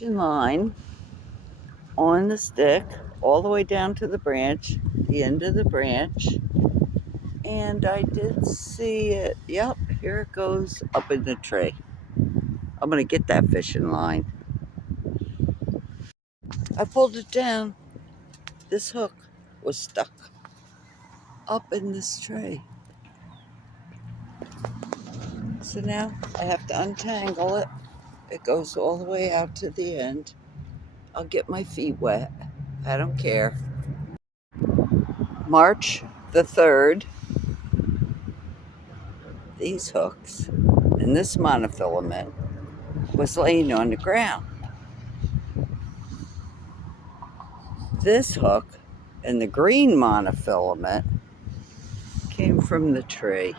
fishing line on the stick all the way down to the branch, the end of the branch. And I did see it. Yep, here it goes up in the tree. I'm going to get that fishing line. I pulled it down. This hook was stuck up in this tree. So now I have to untangle it. It goes all the way out to the end. I'll get my feet wet. I don't care. March the 3rd, these hooks and this monofilament was laying on the ground. This hook and the green monofilament came from the tree.